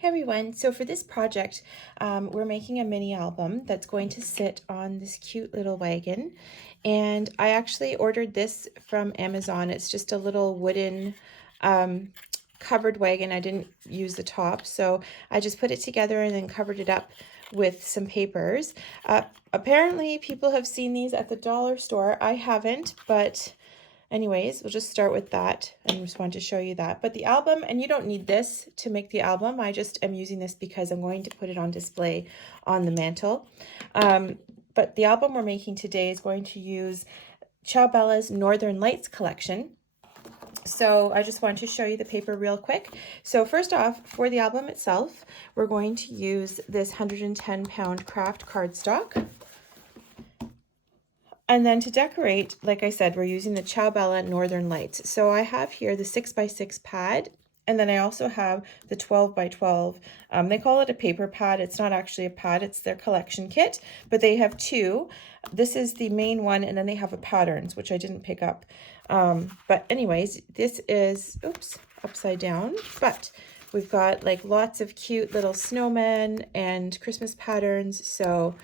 Hey everyone, so for this project, we're making a mini album that's going to sit on this cute little wagon. And I actually ordered this from Amazon. It's just a little wooden covered wagon. I didn't use the top, so I just put it together and then covered it up with some papers. Apparently people have seen these at the dollar store. I haven't, but anyways, we'll just start with that and just wanted to show you that. But the album, and you don't need this to make the album. I just am using this because I'm going to put it on display on the mantle. But the album we're making today is going to use Ciao Northern Lights collection. So I just wanted to show you the paper real quick. So first off, for the album itself, we're going to use this 110-pound craft cardstock. And then to decorate, like I said, we're using the Ciao Northern Lights. So I have here the 6x6 pad, and then I also have the 12x12. They call it a paper pad. It's not actually a pad, it's their collection kit, but they have two. This is the main one, and then they have a patterns, which I didn't pick up. But anyways, this is, oops, upside down, but we've got like lots of cute little snowmen and Christmas patterns. So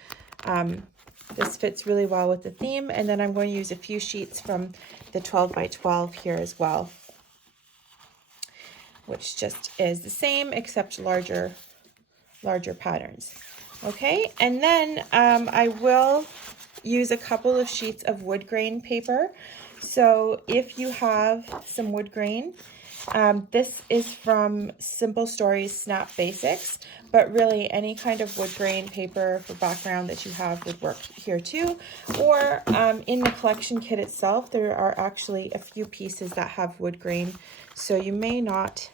this fits really well with the theme. And then I'm going to use a few sheets from the 12x12 here as well, which just is the same except larger patterns. Okay, and then I will use a couple of sheets of wood grain paper. So if you have some wood grain, this is from Simple Stories Snap Basics, but really any kind of wood grain paper for background that you have would work here too. Or in the collection kit itself, there are actually a few pieces that have wood grain, so you may not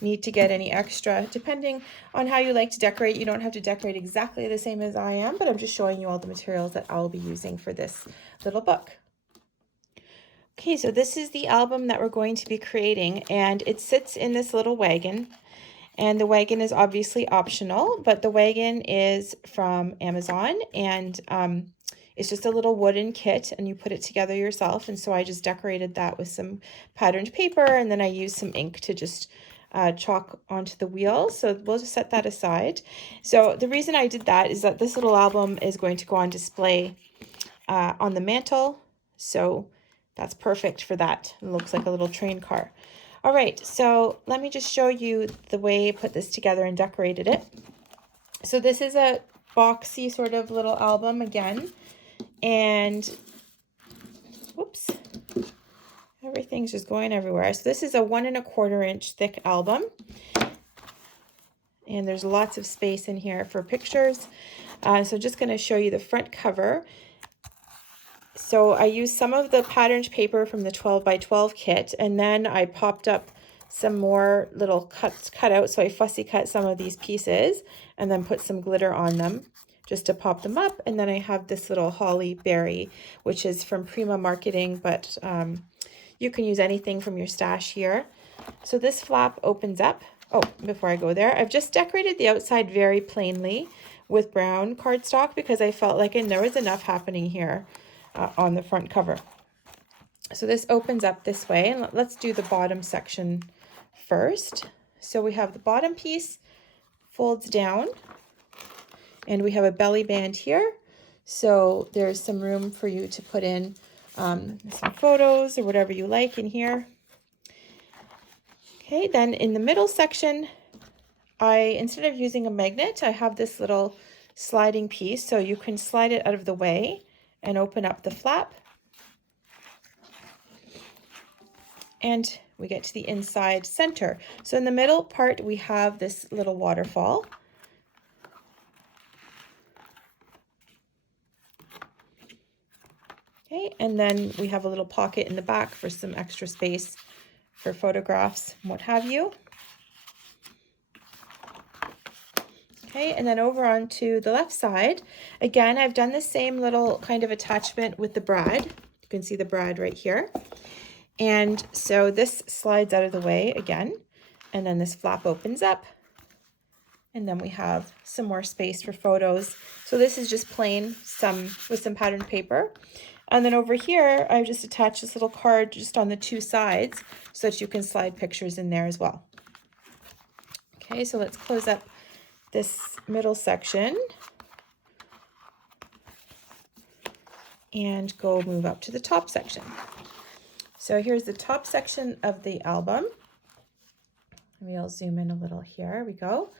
need to get any extra. Depending on how you like to decorate, you don't have to decorate exactly the same as I am, but I'm just showing you all the materials that I'll be using for this little book. Okay, so this is the album that we're going to be creating, and it sits in this little wagon, and the wagon is obviously optional, but the wagon is from Amazon, and it's just a little wooden kit, and you put it together yourself. And so I just decorated that with some patterned paper, and then I used some ink to just chalk onto the wheel. So we'll just set that aside. So the reason I did that is that this little album is going to go on display on the mantle. So that's perfect for that. It looks like a little train car. All right, so let me just show you the way I put this together and decorated it. So this is a boxy sort of little album again. And, whoops, everything's just going everywhere. So this is a 1 1/4 inch thick album. And there's lots of space in here for pictures. So just going to show you the front cover. So I used some of the patterned paper from the 12x12 kit, and then I popped up some more little cut out. So I fussy cut some of these pieces and then put some glitter on them just to pop them up. And then I have this little holly berry, which is from Prima Marketing, but you can use anything from your stash here. So this flap opens up. Oh, before I go there, I've just decorated the outside very plainly with brown cardstock because I felt like there was enough happening here on the front cover. So this opens up this way, and let's do the bottom section first. So we have the bottom piece folds down, and we have a belly band here. So there's some room for you to put in some photos or whatever you like in here. Okay, then in the middle section, instead of using a magnet, I have this little sliding piece, so you can slide it out of the way and open up the flap. And we get to the inside center. So in the middle part, we have this little waterfall. Okay, and then we have a little pocket in the back for some extra space for photographs and what have you. Okay, and then over onto the left side, again, I've done the same little kind of attachment with the brad. You can see the brad right here. And so this slides out of the way again, and then this flap opens up, and then we have some more space for photos. So this is just plain with some patterned paper. And then over here, I've just attached this little card just on the two sides so that you can slide pictures in there as well. Okay, so let's close up this middle section and go move up to the top section. So here's the top section of the album. Maybe I'll zoom in a little here. We go.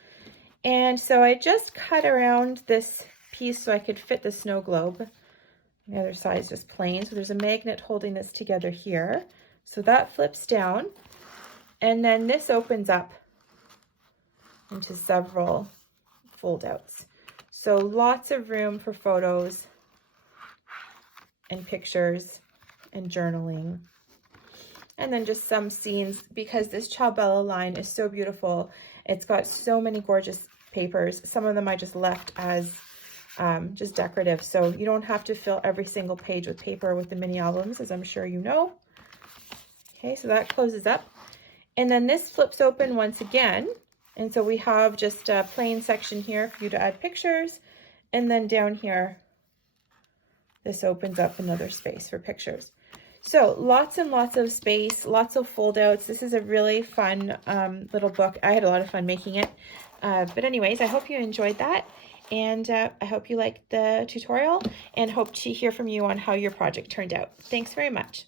And so I just cut around this piece so I could fit the snow globe. The other side is just plain. So there's a magnet holding this together here. So that flips down. And then this opens up into several fold outs. So lots of room for photos and pictures and journaling. And then just some scenes, because this Ciao line is so beautiful. It's got so many gorgeous papers. Some of them I just left as just decorative. So you don't have to fill every single page with paper with the mini albums, as I'm sure you know. Okay, so that closes up. And then this flips open once again. And so we have just a plain section here for you to add pictures. And then down here, this opens up another space for pictures. So lots and lots of space, lots of fold outs. This is a really fun little book. I had a lot of fun making it. But anyways, I hope you enjoyed that. And I hope you liked the tutorial and hope to hear from you on how your project turned out. Thanks very much.